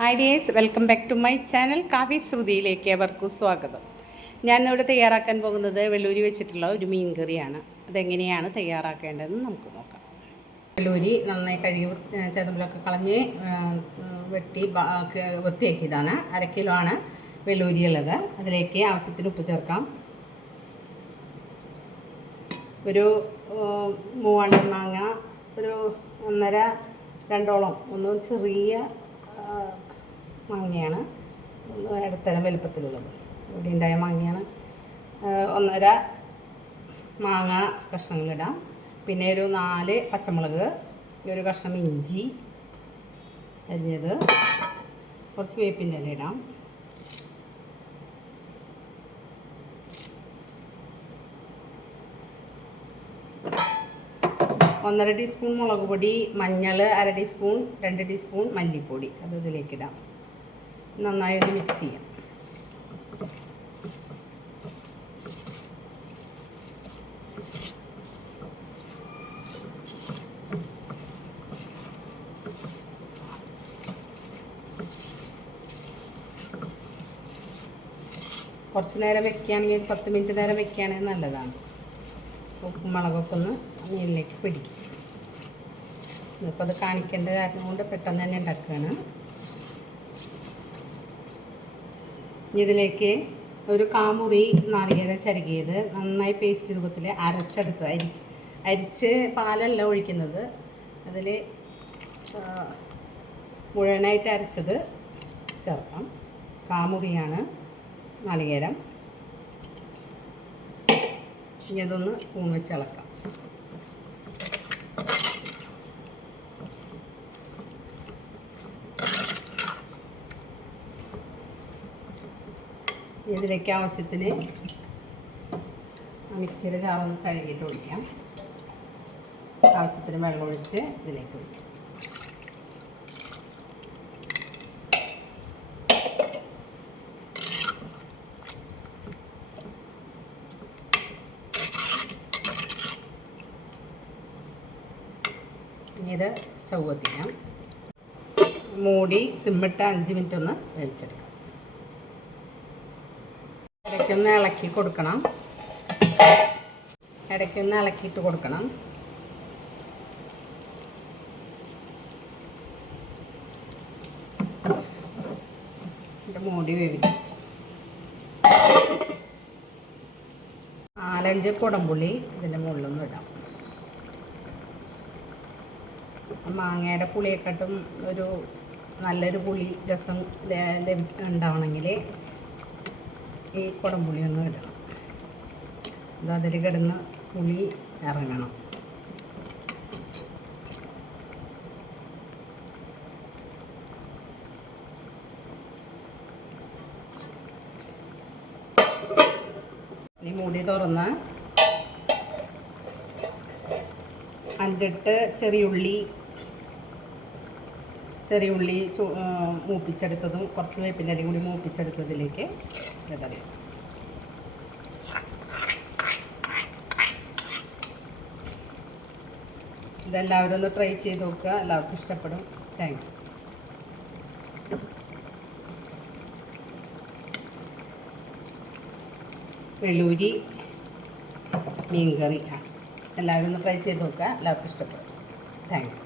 Hi dears, welcome back to my channel Kavya ശ്രുതിയിലേക്ക് ഏവർക്കും സ്വാഗതം. ഞാൻ ഇവിടെ തയ്യാറാക്കാൻ പോകുന്നത് വെള്ളൂരി വെച്ചിട്ടുള്ള ഒരു മീൻ കറിയാണ്. അതെങ്ങനെയാണ് തയ്യാറാക്കേണ്ടതെന്ന് നമുക്ക് നോക്കാം. വെള്ളൂരി നന്നായി കഴുകി ചതമ്പിലൊക്കെ കളഞ്ഞ് വെട്ടി വൃത്തിയാക്കിയതാണ്. 1/2 കിലോ ആണ് വെള്ളൂരി ഉള്ളത്. അതിലേക്ക് ആവശ്യത്തിന് ഉപ്പ് ചേർക്കാം. ഒരു 3 മാങ്ങ, ഒരു 1.5-2 ഒന്നും ചെറിയ മാങ്ങയാണ്, ഇടത്തരം വലുപ്പത്തിലുള്ളത്. ഇവിടെ ഉണ്ടായ മാങ്ങയാണ്. 1.5 മാങ്ങ കഷ്ണങ്ങളിടാം. പിന്നെ ഒരു 4 പച്ചമുളക്, ഒരു കഷ്ണം ഇഞ്ചി അരിഞ്ഞത്, കുറച്ച് വേപ്പിൻ്റെ ഇല ഇടാം. ഒന്നര ടീസ്പൂൺ മുളക് പൊടി, മഞ്ഞൾ 1/2 ടീസ്പൂൺ, 2 ടീസ്പൂൺ മല്ലിപ്പൊടി അത് ഇതിലേക്കിടാം. നന്നായി ഒന്ന് മിക്സ് ചെയ്യാം. കുറച്ച് നേരം വെക്കുകയാണെങ്കിൽ 10 മിനിറ്റ് നേരം വെക്കുകയാണെങ്കിൽ നല്ലതാണ്. ഉപ്പും മുളകൊക്കെ ഒന്ന് മീനിലേക്ക് പിടിക്കും. ഇപ്പോൾ അത് കാണിക്കേണ്ട കാരണം കൊണ്ട് പെട്ടെന്ന് തന്നെ ഉണ്ടാക്കുകയാണ്. ഇതിലേക്ക് ഒരു കാമുറി നാളികേരം ചിരകിയത് നന്നായി പേസ്റ്റ് രൂപത്തിൽ അരച്ചെടുത്ത് അരിച്ച് പാലല്ല ഒഴിക്കുന്നത്, അതിൽ മുഴുവനായിട്ട് അരച്ചത് ചേർക്കാം. കാമുറിയാണ് നാളികേരം. ഇനി അതൊന്ന് സ്പൂൺ വെച്ച് ഇളക്കാം. ഇതിലേക്ക് ആവശ്യത്തിന് മിക്സിയുടെ ചാറൊന്ന് കഴുകിയിട്ട് ഒഴിക്കാം. ആവശ്യത്തിന് വെള്ളം ഒഴിച്ച് ഇതിലേക്ക് ഒഴിക്കാം. ഇനി ഇത് സ്റ്റൗ കത്തിക്കാം. മൂടി സിമ്മിട്ട് 5 മിനിറ്റ് ഒന്ന് വേവിച്ചെടുക്കാം. ഇടയ്ക്കൊന്ന് ഇളക്കി കൊടുക്കണം. ഇടയ്ക്കൊന്ന് ഇളക്കിയിട്ട് കൊടുക്കണം. മൂടി വേവിക്കും. 4-5 കുടംപുളി ഇതിൻ്റെ മുകളിലൊന്നും ഇടാം. മാങ്ങയുടെ പുളിയെക്കാട്ടും ഒരു നല്ലൊരു പുളി രസം ഉണ്ടാവണമെങ്കിൽ ഈ കുടംപുളി ഒന്ന് ഇടണം. അത് അതിൽ കിടന്ന് പുളി ഇറങ്ങണം. ഈ മൂടി തുറന്ന് 5-8 ചെറിയുള്ളി മൂപ്പിച്ചെടുത്തതും കുറച്ച് വേപ്പിൻ്റെ ഇലയും കൂടി മൂപ്പിച്ചെടുത്തതിലേക്ക് ഇടറിയാം. ഇതെല്ലാവരും ഒന്ന് ട്രൈ ചെയ്ത് നോക്കുക. എല്ലാവർക്കും ഇഷ്ടപ്പെടും. Thank you. വെള്ളൂരി മീൻ കറി എല്ലാവരും ഒന്ന് ട്രൈ ചെയ്ത് നോക്കുക. എല്ലാവർക്കും ഇഷ്ടപ്പെടും. Thank you.